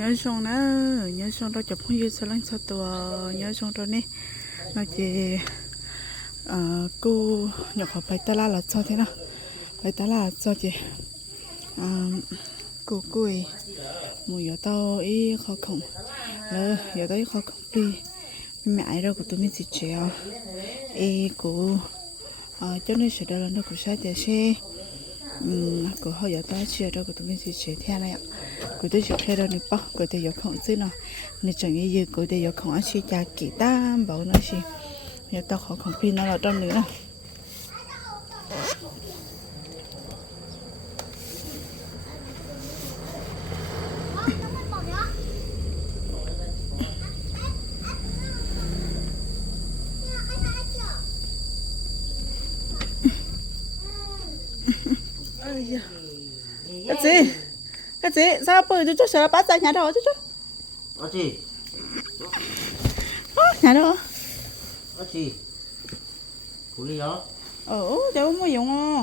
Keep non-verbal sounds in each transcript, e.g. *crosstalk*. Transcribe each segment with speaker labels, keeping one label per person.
Speaker 1: ย้อนชงนะย้อนชงเราจะพุ่ยืนสลังสตัวย้อนชงตัวนี้เราจะกูอยากขอไปตลาดละจอเทนะไปตลาดจอเจอ่ากูกุยหมูยอเต้าอีขอของเลยยอเต้าอีขอของปีไม่ไอเราก็ตัวไม่จิตเจียวเอกูเอ่อเจ้าเนี่เสด็จแล้เราก็ใช้แต่ใช่กูเขาอยอเต้าเชื่อเราก็ตัวไม่จิตเจียวเท่าไรอ่ cô tôi chụp hết rồi nữa bao cô tôi giờ không chứ nó nên chẳng nghĩ gì cô tôi giờ không ăn chi cha kỳ tam bảo nó gì giờ tao khó không pin nó là trong nữa Ây da cái gì gì sao bự chú chú sợ bắt ra nhà đâu chú chú Ở chị, Ơ, nhà đâu
Speaker 2: ở chị. Củ ly đó.
Speaker 1: ờ cháu mới dùng à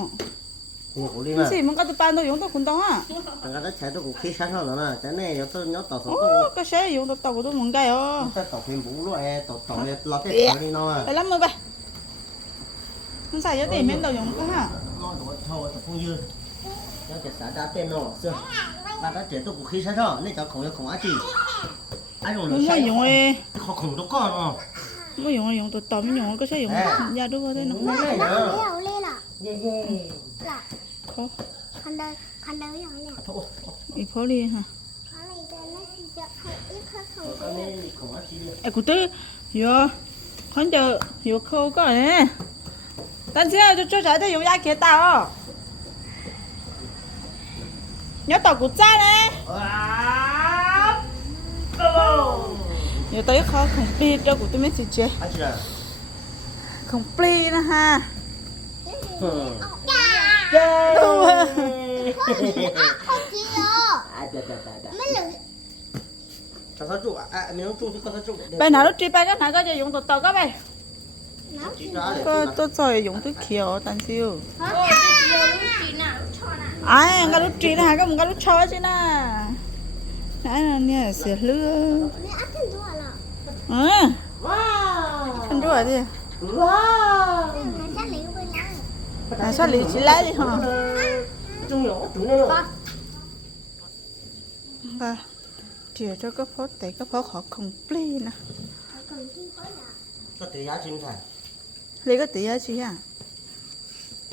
Speaker 1: Củ ly mà. gì mà cái tụi bạn tôi dùng tôi cũng đó à
Speaker 2: Thằng cái đó chạy tôi cũng khí sáng hơn nữa nè. Cái này nó tôi nhớ tàu
Speaker 1: tôi. cái xe dùng tôi tàu của tôi muốn cái ờ
Speaker 2: Tôi tàu phim bún luôn e, tàu tàu e, lọt cái tàu đi nó à.
Speaker 1: lắm rồi vậy không xài cho tiền miễn đầu dùng cái ha
Speaker 2: Nó đổ thầu tàu không dư. Nó chỉ xả đá tên nó. Xưa. 那咱这都不黑山上，那叫空也空安静。俺用
Speaker 1: 了啥用哎？
Speaker 2: 好空都干啊。
Speaker 1: 我用用都倒没用，搁啥用？伢都搁在弄。那没有嘞了。耶耶。啦。好。看到看到有嘞。好。你跑哩哈。哎，古德，哟，看到有口干哎，但是就做啥的用牙给打哦。Nhớ tàu của cha nè nhớ tới khó không pli đâu của tôi mới chỉ chế chị à. không pli nữa ha. Chỉ rồi, À dạ dạ dạ dạ. mấy lần Sao sao trụ à? À mình cái có cái Chỉ tôi rồi dùng tôi kiểu tan siêu ai cái lúc truy này cái một cái lúc cho chứ na nãy là nè ăn đua là, ừ ăn đuổi đi. Wow. sẽ à sao lý chỉ lấy đi hả? Này ba. Chìa cho cái phốt tại cái phốt họ không pli nè có
Speaker 2: là, Có tỷ
Speaker 1: thải. lấy cái tỷ gì à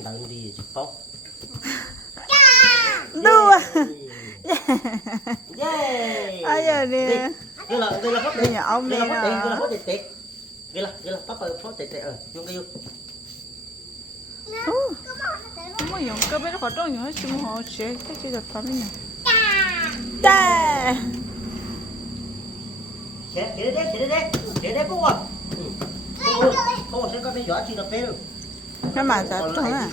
Speaker 2: Đừng đi chụp bóc. đua Yeah. ai giờ nè Đây là đây là phát
Speaker 1: đây ông nè phát đây là phát tệ
Speaker 2: tệ. Đây là đây là phát phát tệ tệ ờ. Dùng cái dùng.
Speaker 1: mà dùng cái họ trong những cái chim họ chế cái chỉ được phẩm nhỉ ta
Speaker 2: Sẽ sẽ đấy sẽ đấy. Sẽ đấy cô à.
Speaker 1: Cái nó mà sao trong à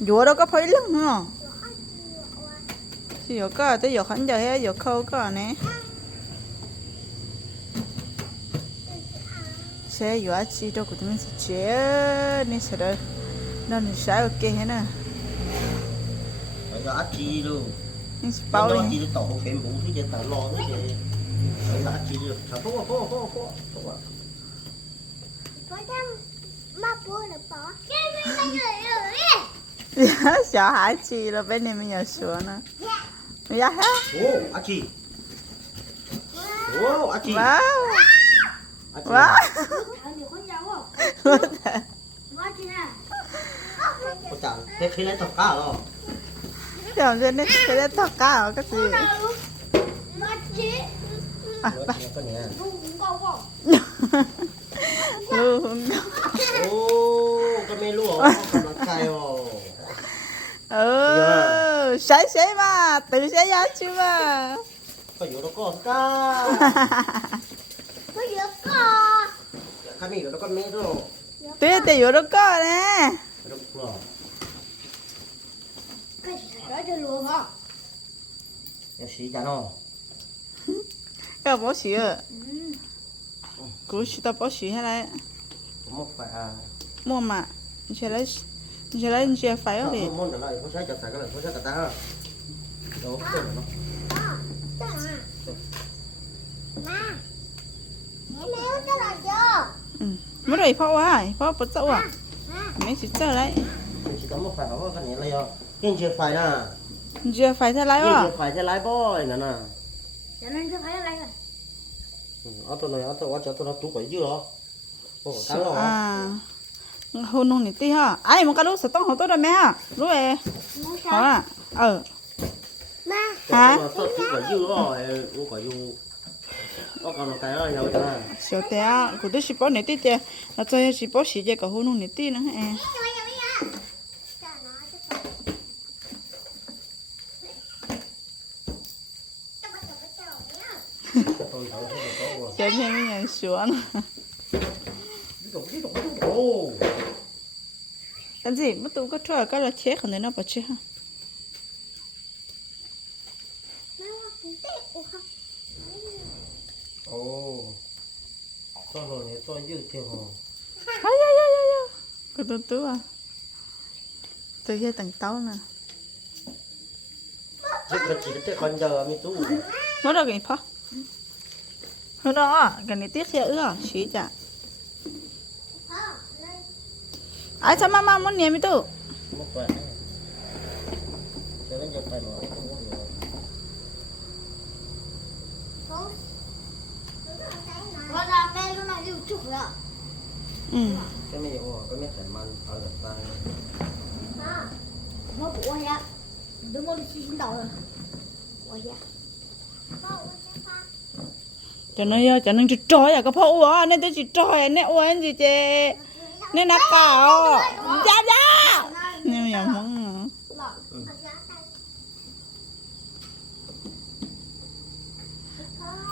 Speaker 1: mẹ đâu có phải lắm hả chỉ có cái tới giờ khẩn giờ hết giờ khâu có nè sẽ vừa chỉ đâu của tụi mình sẽ chế nên sẽ được nên mình sẽ ok hết nè
Speaker 2: Giỏ chỉ luôn.
Speaker 1: nên sẽ bao Nó lên chỉ
Speaker 2: tổ phim bụng thứ gì tao lo thế gì. Giỏ chi luôn. Sao phố phố phố phố. Phố. có thêm
Speaker 1: mà bố là bỏ, cái mấy cái người rồi, sợ hãi chị là bên này mình nhờ sửa nè dạ hả
Speaker 2: Ô, à chị. Ô, à chị. wow À chị. wow thằng nhiều con dâu không, có chị nè, Ôi trời, thế khi lấy tập cá rồi.
Speaker 1: chồng trên đây sẽ đến tất cả ở cái gì nó chị, à ba Có nhẹ. cũng
Speaker 2: cũng câu không, luôn Ô, cái mê luôn, còn nó cay rồi.
Speaker 1: ừ sấy sấy mà tự sấy giá chứ mà
Speaker 2: Có vụ nó có cá. có vừa có, Cái mì nó con mê rồi.
Speaker 1: tuy thì vừa đó có nè Đúng rồi.
Speaker 2: cái gì đó cho luôn hả? Em xí chả nó.
Speaker 1: 要保洗。古洗到保洗下来。莫 phải à. Mua mà, 你起来，你起来，你起来发要的。莫
Speaker 2: 得了，不晒就晒个了，不晒个干了。都够了咯。
Speaker 1: mới rồi phao à phao bớt sâu à mấy chỉ chơi đấy
Speaker 2: Chỉ có một phải phao cái này là do nhưng chưa phải nè
Speaker 1: chưa phải thế lái à chưa
Speaker 2: phải thế lái boy nè nè cho nên cứ phải lấy rồi ở tôi này ở tôi ở chỗ tôi nó tú quậy dữ đó Ủa, cá lò à.
Speaker 1: Hôn nông nít tí ha ai một cái lúc sẽ tông hậu tôi rồi mẹ ha lúc ấy muốn hả? à ờ
Speaker 2: ma hả? Tôi tú quậy dữ đó tú quậy dữ có
Speaker 1: sợ té. Của tôi chỉ bỏ nít tí chứ là cho chỉ bỏ xí chứ cả hôn nít tí nữa em cho bây giờ bây giờ cho nó cho nó cho bắt đầu bắt đầu nhá tôi thấy cái có chơi thêm mấy ngày xuống đi tục đi tục đi tục ồ cái gì mất tụ có cho cái là chết còn nó bỏ chết ha
Speaker 2: nó cũng tệ ủa không ồ tôi rồi này tôi dữ thiệt hồ
Speaker 1: ai ai ai ai ai của tôi tú à tôi kia tầng táo nè
Speaker 2: chứ cái chỉ cái con giờ mi tú
Speaker 1: mất rồi cái phó hồi đó cái này tiếc theo ưa xí chả. Ai sao mama muốn niệm tu
Speaker 2: một vậy cho đến giờ phải nói không ừ. có gì
Speaker 3: Không. Nó là đây nó là yêu chụp rồi
Speaker 1: ừ cái này ồ cái mấy phải man ở được tay À. Nó của ya. Đừng có đi xin đầu rồi. Của ya. cho nó yêu cho nó chỉ trói à cái phô ua nên tôi chỉ trói à nên ua gì chứ nên nó cào dạ dạ nhưng mà muốn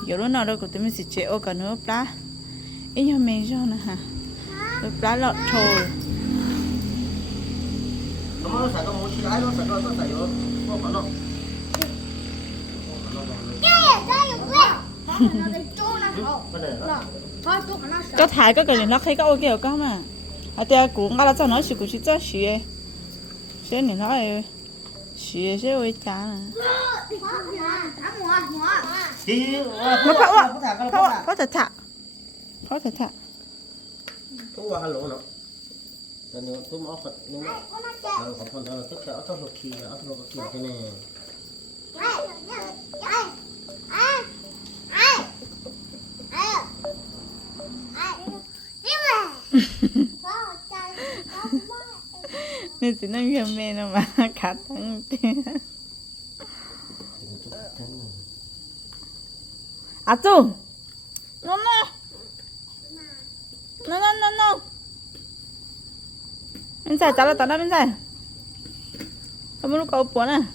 Speaker 1: giờ lúc nào đâu của tôi mình sẽ chế ô cả nữa plá ý nhau mình cho nè hả rồi plá lọt thôi
Speaker 2: nó nó phải có một chiếc lái nó phải có nó phải có có phải nó Cái đây dùng lên. Nó để chỗ nó không. cái này Nó. Thôi chỗ nó sợ. có thải có
Speaker 1: cái này nó thấy có ok có mà à? Thì cũng ngã là cho nó chỉ cũng chỉ cho xí xí này nó ấy. Xí xí với cá nè nó có cái có phao thật thạ phao thật thạ
Speaker 2: có qua hello nó rồi nó tôi mất thật nhưng mà rồi còn phần đó tức là ở trong lục kỳ ở trong lục kỳ thế này
Speaker 1: *laughs* 你只能认命了嘛，卡疼点。阿祖，诺诺，诺诺诺诺，明仔，走了，走了，明仔，还没有搞破呢。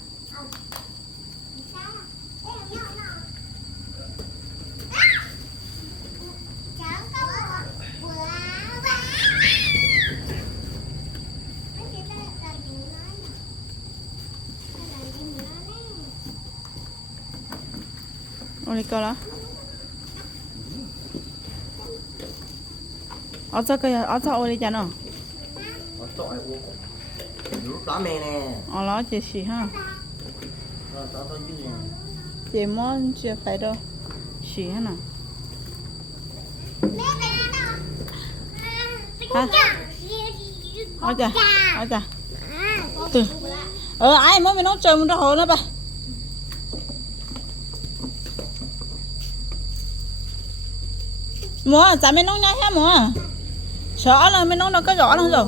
Speaker 1: Cậu đó ở chỗ cái ở chỗ ôi đi chả nó.
Speaker 2: Ở chỗ này uống? Lúc đó mẹ nè.
Speaker 1: Ở đó chỉ xì ha. Này chị muốn chưa phải đâu. Xì ha nào? Ở chà ở chà. Từ. Ờ ai mới mình nấu trời mình ra hồ nữa bà mua chả mấy nông nhá hết mua sợ là mấy nông nó có rõ luôn rồi.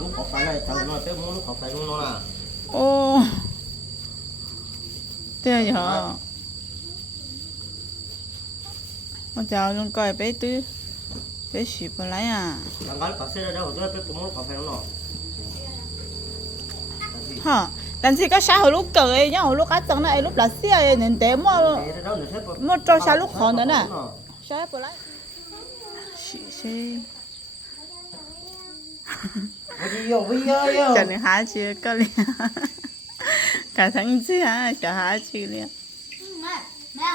Speaker 2: Lúc có phải này thằng nó tới mua lúc có phải luôn nó là
Speaker 1: ô. Thế gì hả mà chào luôn coi bé tứ. Bé xịp mà lấy à. Hả? Đàn thì có sao hồi lúc cười nhá hồi lúc ăn tầng này lúc là xe nên té mua, mua trâu sao lúc khó nữa nè. 小孩不来。谢谢。*laughs* 哈哈，哈哈，这样？没有没有，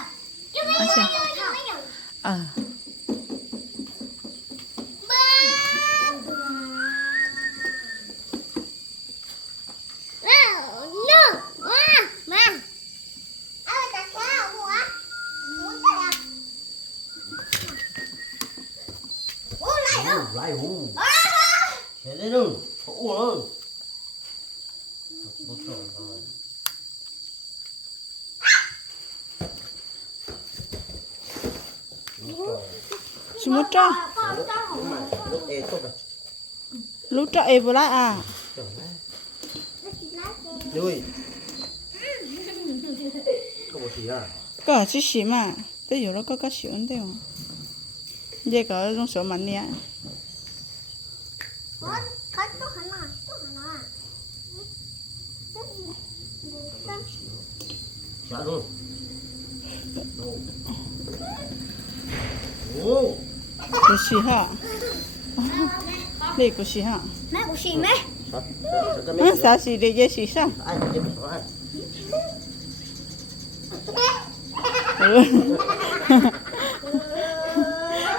Speaker 1: 有没有没有？啊。Một trời rồi chỉ một trò lúc trò em vừa lại à nuôi có à? Có chỉ xí mà. Thế giờ nó có có xí ổn đấy mà. Giờ có trong số mạnh nè có có chút hả nào chút hả nào chút chút Dạ luôn. Ồ. có xí ha đây có xí ha mẹ của chị mẹ Sao? Sao cái ừ mấy sao xí đây giờ xí sao Ai mà giúp sao ai? ừ *laughs*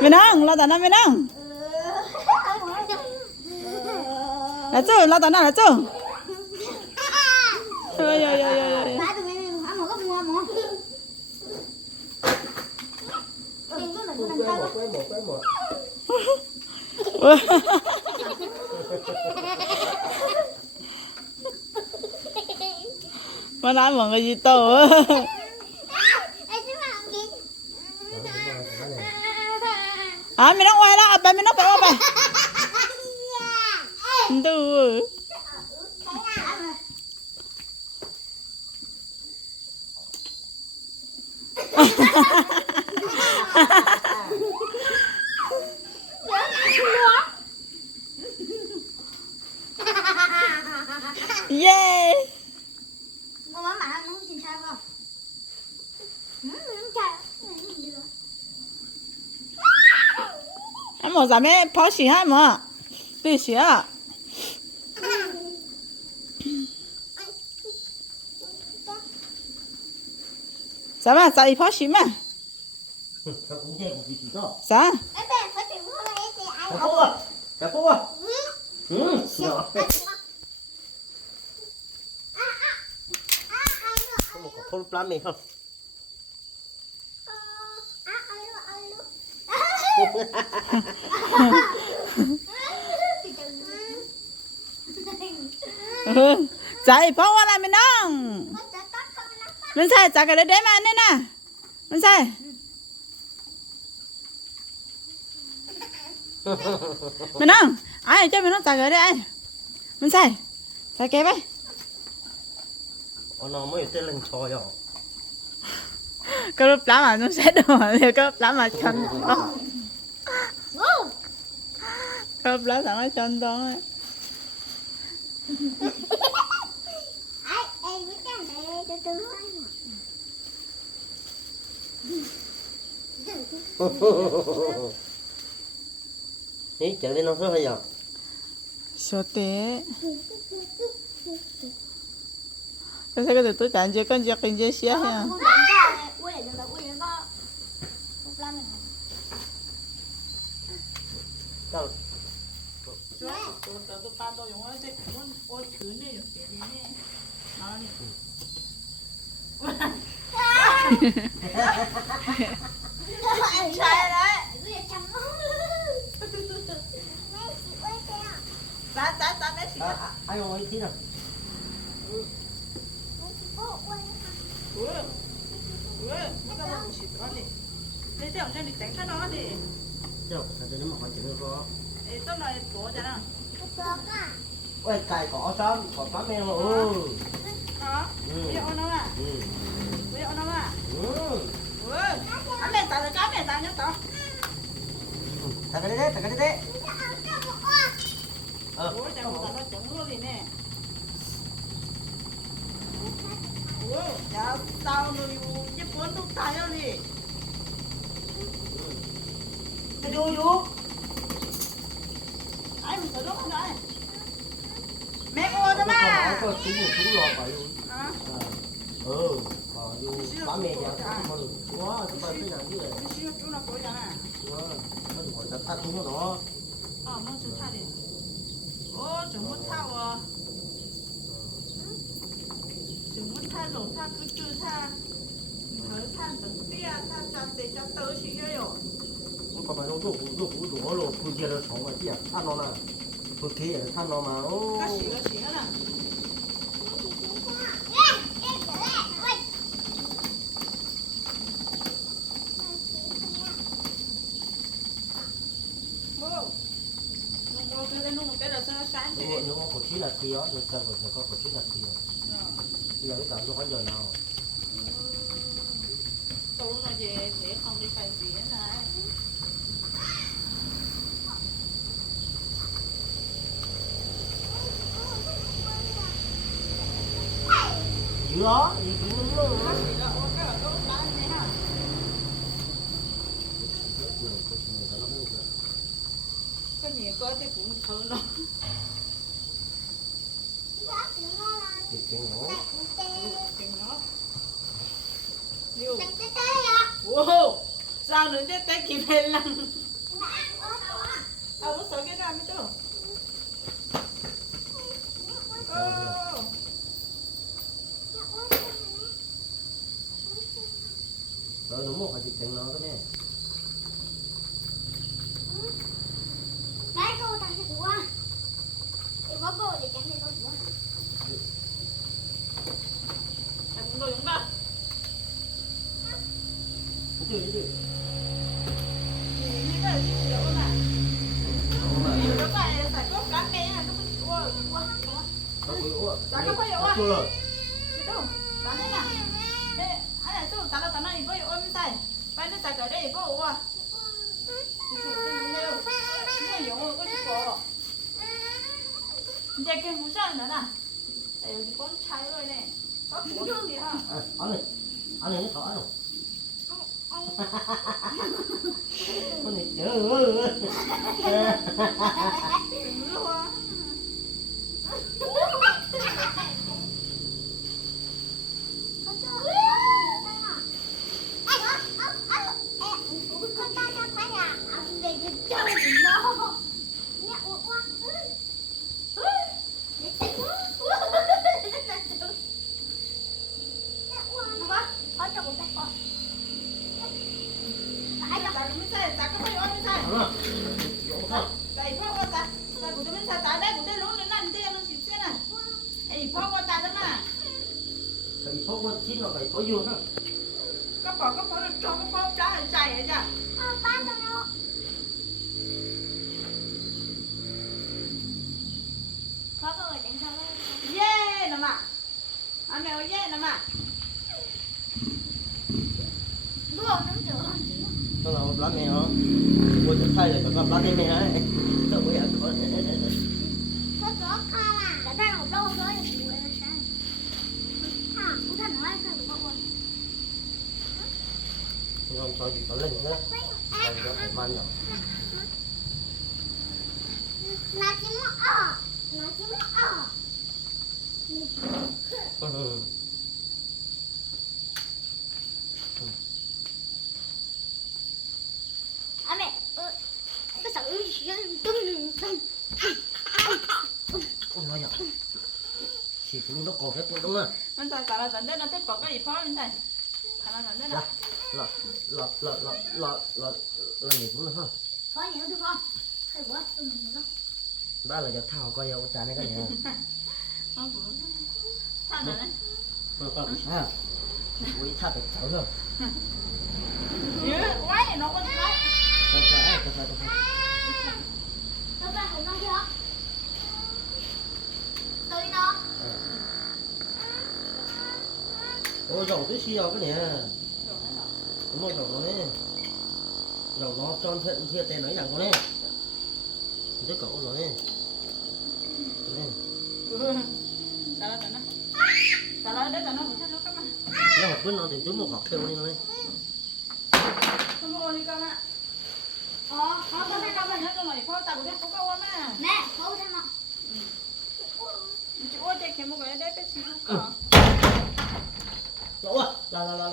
Speaker 1: mày nâng lo tao nó mày nâng là chú lo tao nó là chú ơi ơi ơi ơi ơi Tại tụi mày ăn một cái mua mà. Tiền tôi là tôi Quay làm một, quay một, quay một mà nói mọi người gì tổ Ê, à mày nó ngoài đó à, bà mày nó phải bà từ ha ha ha
Speaker 3: mẹ nó xin sao không? Ừ, không sao. Ừ,
Speaker 1: được. em một giảm mẹ phó xì hai mà đi xì à sao mà sao đi phó xì mà Sao cũng chơi một vị trí đó. sao Ê, bé, phải tìm
Speaker 2: mua cái gì ai Cà không? phô à? Cà phô à? Ừ. Ừ. Dạ, Nhỏ. ai cũng có. À, ai nữa.
Speaker 1: ừ chạy phó qua lại mình nong mình sai chạy cái đấy đấy mà nên nè mình sai mình nong ai cho mình nó chạy cái đấy ai mình sai chạy cái vậy
Speaker 2: Ờ, nó mới tên lên trò rồi.
Speaker 1: cái lúc lá mà nó sẽ thì cái lúc lá mà chân to cái lúc lá nó chân to ấy. Ai, em biết cái này cho tôi nói nè. Ý, chạy lên nó rất hay giờ. số tế cái cái từ tôi chẳng chưa con chưa Ui, ui, mất cái một xịt đó đi. Để cho ông đi đánh cái nó đi.
Speaker 2: Chứ không, sao nó mà hỏi chuyện có.
Speaker 1: Ê, tôi nói bố cho nó. Được
Speaker 2: à? Ôi, cài cỏ xong, cỏ ปั๊ em mà. Ừ.
Speaker 1: Đó, Ừ. bây giờ ông nó à, Ừ. bây giờ ông nó à. Ừ. Ui, anh mẹ tao là cá mẹ tao nhớ tao.
Speaker 2: Thằng cái đấy, thằng cái đấy. Nó ăn cho một con. Ờ. Ui, chẳng tao nó chẳng luôn đi nè.
Speaker 1: Tao nó yêu, chứ bốn lúc tay nó đi. Vô. Ai mình phải lúc không đấy. Mẹ ô đó mà. Có trúng một trúng lò phải.
Speaker 2: Hả? Ừ. Ờ, vô bá mẹ nhà không được. Quá, tụi bay cái nhà như vậy.
Speaker 1: Cái xíu chú nó à.
Speaker 2: Ta ta trúng nó đó.
Speaker 1: Ờ, mong chú tha đi. Ô, chú muốn à. Chú muốn tha lỗ tha cứ chư tha mới tha tấn bia tha tha tê tha tớ chỉ cho rồi cũng có mà nó đủ đủ đủ đủ lỗ cứ giờ nó sống mà bia tha nó là cứ thế là tha nó mà cái gì cái gì hết à Nếu có cổ chí là kia, nếu cần một người có cổ chí là kia giờ lúc nào tôi có giờ nào? Tôi nó về để không đi phải gì hết này. Dữ đó, gì cũng luôn. Cái là tôi. Có nhiều có cũng thử nó. Nó Chừng nó. Nhiều. Wow, sao nữa chứ tay kịp lên lăng. À, nó sợ cái ra mới. Ô. Rồi đúng một phải chụp nó cái này. Đấy cô ta sẽ qua Thì có cô để tránh để cô qua À, cũng rồi chúng ta. Cái gì cái gì? Nhìn cái gì đó mà. Không mà. Nhiều lúc này phải có cá mẹ, nó có chua, chua. Có cái ủa. Dạ, có phải vậy ạ? Chưa rồi. Itu, tanya nak. Eh, ada tu kalau tanah ibu ibu minta. Pada tak ada ibu wah. Itu tu leo. Ni yang aku พ่อว่าชิ้นเราไปเขาอยู่นะก็บอกก็พอจะจองก็พอจ้าใจอะจ้ะป้าจะเอาเขาก็อดยังทำไม่เย่นะมาอันไหนว่าเย่นะมาดูน้ำเดือดตัวเอาร้อนไหมเหรอ chỉ thay là cho con lá mè mè ấy. Tôi bây giờ có không cho gì, có lên nữa. Còn cho phải man rồi. ôi nói nhở chỉ phụ nó còn hết luôn đúng không mình ta cả là tận đây nó tiếp bỏ cái gì phó mình thầy cả là tận đây là là là là là là là gì cũng được không gì cũng được không hay quá ba là giờ thao coi giờ trả này cái gì không thao nữa bơ bơ ha ui thao được cháu rồi quá này nó có 이거 저거 뜻이야 그냥 đúng rồi dầu nó đấy dầu nó. Cho thiệt thiệt tên nói. Rằng con đấy rất cậu nó đấy nó học bên nó thì chúng một học theo đi thôi Nè, không thế nào. Chị ôi, chị kèm một cái đấy, bé chị không. Ừ lỗ à? Là là là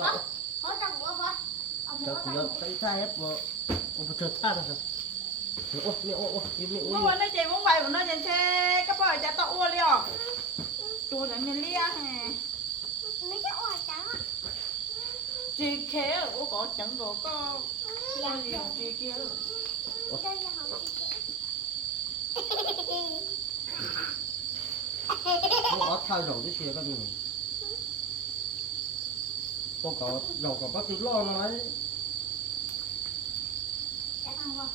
Speaker 1: lỗ chắc là cái ta hết mà ông bật thật ta rồi lỗ lỗ lỗ lỗ lỗ nó chạy muốn vậy nó chạy xe các bạn chạy tao ua liền. Tôi đã nhận lia hè. Mấy cái ua trắng ạ? Chị khé ua có trắng đồ có làm gì chị kia ủa? Thay đổi cái xe các bạn đầu cái xe cái gì có có đầu có bác tự lo nó ấy Đã ăn không?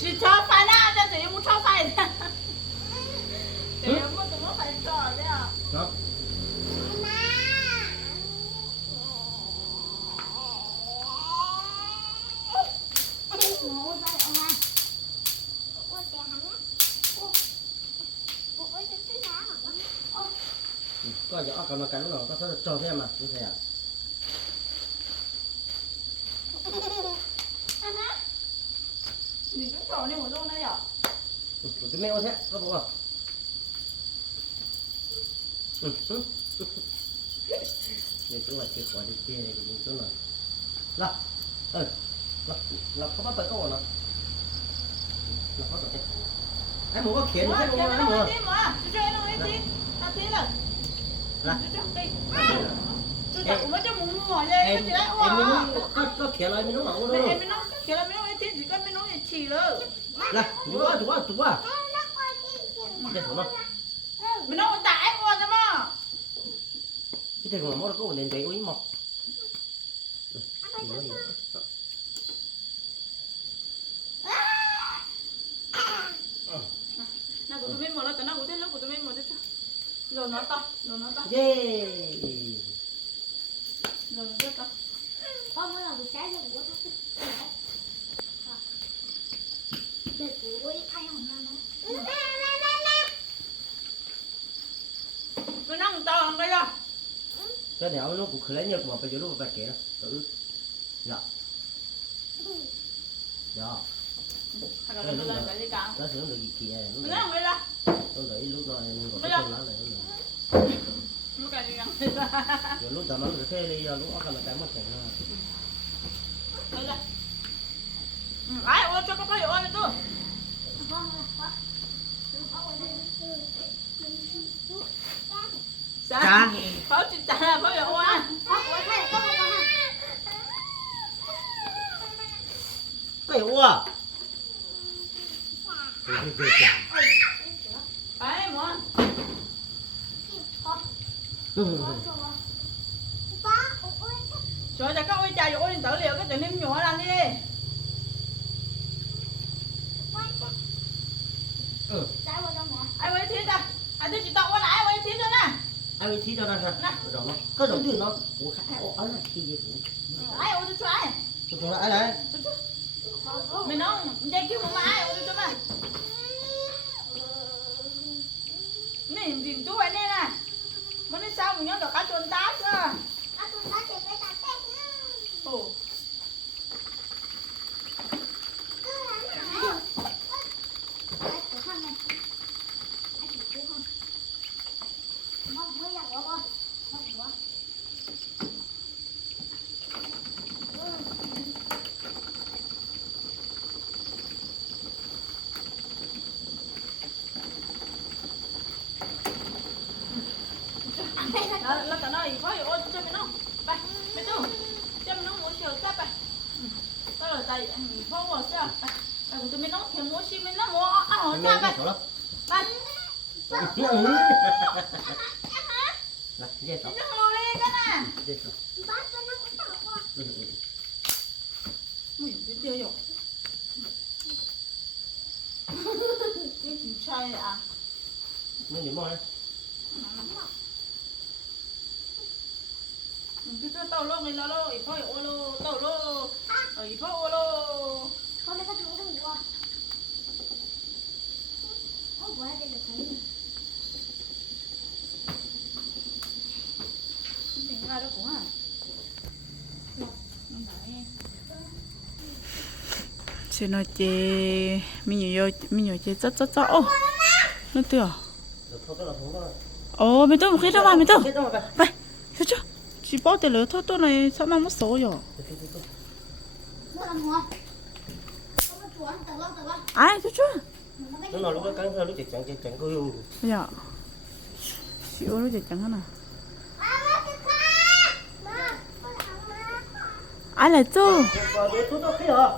Speaker 1: chị cho phải na cho chị muốn cho phải chị muốn tụi nó phải cho đấy à đó có giỏ còn nó cắn nó có sẽ cho thêm mà như thế à chị cứ cho đi một luôn đấy à Ừ, cái mèo thế có đúng không Ừ, ừ. đây cũng là cái quả đi kia này cũng chỗ này là ừ là là có bắt tay câu nào là có tay em muốn có khiển Ủa, cái chị luôn nó em muốn nói tí mà chị cho nó nói tí à tí là là chị cho đi chị cho cũng mới cho muốn ngồi đây em chị đấy em ủa mới có có khiển lại mình nó nấu Mẹ đâu em mới nói khi là mới nói tí chỉ có mới nói là chỉ rồi là chú quá chú quá chú quá. Đây thủ nó mới nói tại qua cho mà cái thằng mà mua có nên đấy uống mọc nào của tụi mình một là tao nào của tụi lúc của tụi mình một chứ rồi nó to rồi nó to. Yeah rồi nó rất Con mới là một trái rồi của nó Để của thay hồng nha nó. Mới nói to không đây đâu cái này nó cũng khởi nhiều mà bây giờ nó phải kể. Ừ dạ. Dạ. Là nó cái nó sửa được gì kia nó nghĩ lúc này nó cái con lá này nó mới cái gì cả giờ lúc nói được thế đi giờ lúc đó là cái mất cảnh ừ ai ôi cho có cái ôi này tôi. Là sao pháo chị trả là pháo thầy con của con cái ua ai mua cho cho các ôi trà ôi tự liệu cái tụi em nhỏ lên đi. Ừ. Ai quay thiết à ai thiết chị tao qua lại quay thiết rồi nè ai biết thi cho nó ha rồi nó có đầu tiên nó ủa khai ủa ấy khi gì cũng ai ôi tôi ai? Tôi nói ai đấy? Mình nói dây kêu mà ai ôi tôi mà nè nhìn chú anh nè nè mới đi sau mình nhớ được? Cả chuồn tát cơ ồ. đó lắm ไป là dây số nó mua đi cái nè dây số Ui, cái tiêu rồi. Cái gì chơi à? nhưng điểm mồi Cái cái tàu lô người lo lô, ý phơi ô lô, tàu lô, ý phơi ô lô. Con đây có chú không qua qua đây được thấy thể ra đâu cũng à. Chị nói chị mình nhiều mình nhiều chị rất rất rất ô nó tiêu ồ mình tôi một khi đâu mà mình tôi vậy thế chứ chị bảo tiền lỡ thôi tôi này sao mang mất số rồi ai thế chứ nó nói lúc đó cắn lúc chạy chẳng chạy chẳng có yêu bây giờ xíu nó chạy chẳng hết nè ai là chú? Và để thuốc đó khi hả?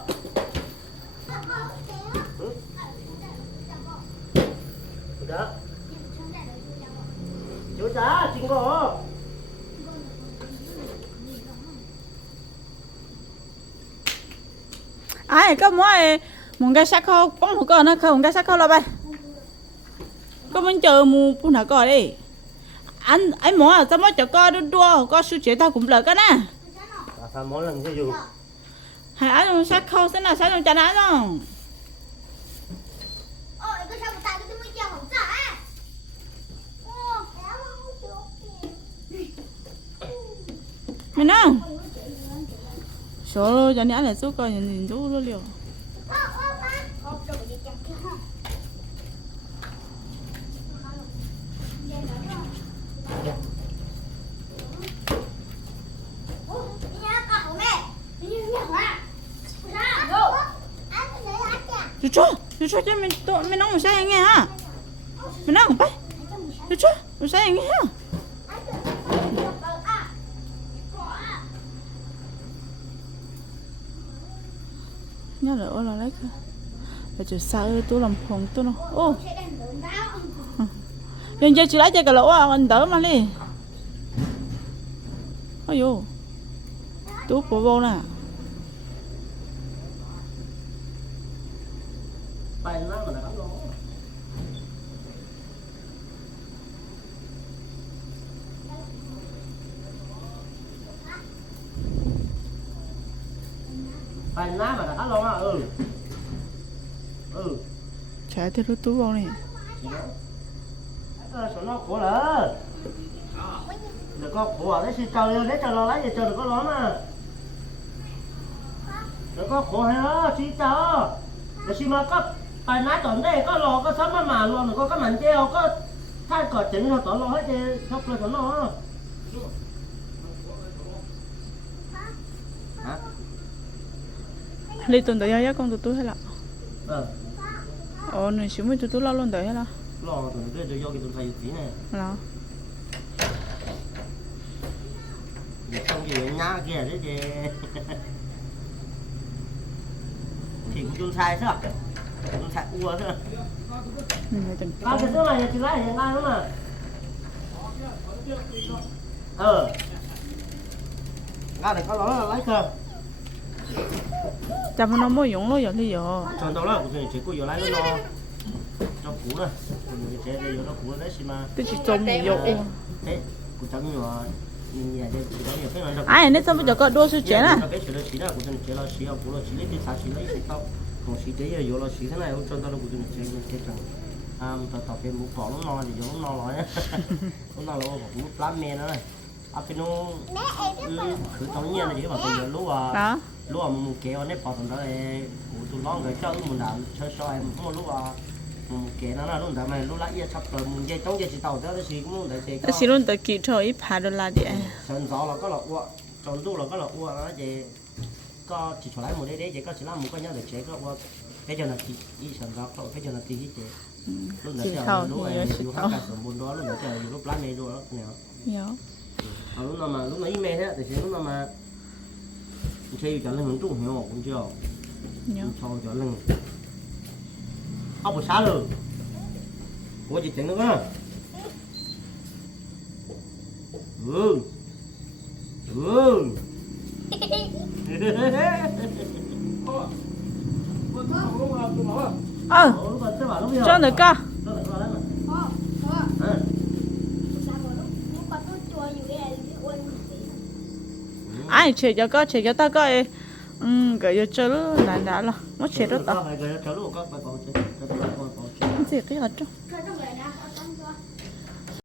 Speaker 1: Đó chú cha chính có ai có mỗi một cái sắc khâu bóng một con nó không? Cái sắc khâu là bay có muốn chờ mù phun hả coi đi. Anh anh muốn à sao mới chờ coi đua đua. Có suy chế tao cũng lỡ cái nè. Sao mỗi lần cái dù hay anh sắc khâu sẽ là sắc trong chả ná không? Mày nào số cho nên là số coi nhìn nhìn số luôn liều chú chú cho mình tụi mình nóng một xe nghe ha mình nóng bay chú chú một xe nghe ha nhớ là ô là lấy cơ. Là chú ơi tôi làm phòng tôi nó ô. Nhưng giờ chú lấy cho cái lỗ à anh đỡ mà đi. Ôi yo tú bố vô nè bay nó mà đã cắn nó bay nó mà đã cắn nó ừ ừ chạy theo tú vô này ờ số nó của lỡ được có của đấy thì chờ đấy chờ nó lấy thì chờ được có nó mà được có của hay đó chỉ chờ để xin mà có bài nãy tuần đây có lò có sắm mà mà luôn có cái mảnh treo có thay cọt chỉnh cho tỏ lò hết thì thóc lên tỏ nó hả lấy tuần tới giờ con tụi tôi hay là? Ờ. Ồ này xíu mới tụi tôi lo luôn tới hay là? Đây rồi vô cái tuần thầy tí này là để xong gì nhá kia đấy chứ thì cũng chung sai sao cũng sai ua sao Làm cái thứ này thì lại hiện ngay mà. Ờ. Ra để có nó là lấy cơ chả mà nó mới dùng nó giờ thì giờ cho tao là cũng chỉ có giờ lái nó nó cũ rồi chế đây nó cũ đấy xí mà tôi chỉ trồng nhiều thế cũng chẳng nhiều ai nãy xong bây giờ có đua sư chế nè cái chế là xí là cũng chẳng chế là xí là cũ là xí lấy cái xá xí lấy xí tao còn xí chế giờ là xí thế này không cho tao là cũng chẳng chế chế chẳng à tao tao phải mua cỏ nó lo thì giờ nó lo rồi nó lo lo cũng lắm mẹ nó rồi à phải nó cứ tao nhiên là chỉ bảo tao giờ lúc à lúc mà kéo nếp bỏ tầm đó ấy của tụi nó người chơi mình đã chơi soi em. Cũng lúc à kể nó là luôn đã mà lúc lại giờ sắp rồi mình dây tống dây chỉ tàu tới thì cũng để chơi cái gì luôn tới kỹ trời ít phá được là đi ừ, sơn gió là có là uo tròn tu là có là uo nó gì có chỉ cho lại một đấy đấy chỉ có chỉ làm một cái nhau để chơi có uo cái giờ là chỉ đi sơn gió có cái ừ, giờ là chỉ hết chơi lúc đó chơi lúc này dù hát cả sớm buồn đó lúc đó chơi lúc lá này rồi đó nè. Dạ. Ừ, lúc nào mà lúc nãy mẹ thế thì lúc nào mà chơi cho lên trung hiểu cũng chưa nhớ cho lên ốc buổi sáng rồi của chị chỉnh nữa ừ ừ ờ cho cơ ai chơi cho có chơi cho ta coi. Ừ cái giờ chơi luôn là đã là mất chơi đó tao cái giờ chơi lúc có cái còn chơi cái gì cái gì chứ